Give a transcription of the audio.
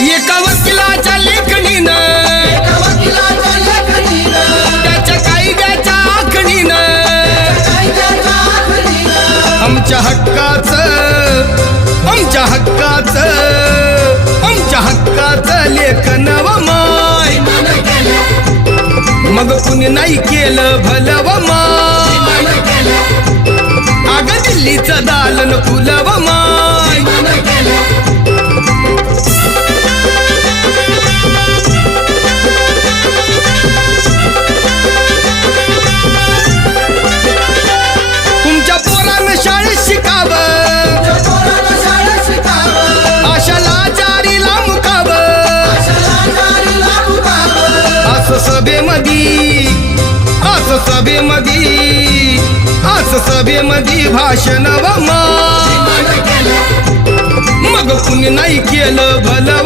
एका वकिलाच्या लेखणीनं त्याच्या कायद्याच्या आखणीनं आमच्या हक्काचं लेखन व माय मग कुणी नाही केलं भलं व माय अग दिल्लीचं दालन फुल व माय तुमच्या पोरानं शाळेत शिकावं आशाला जारीला मुकावं असं सभेमधी भाषण व माय मग कुणी नाही केलं भलं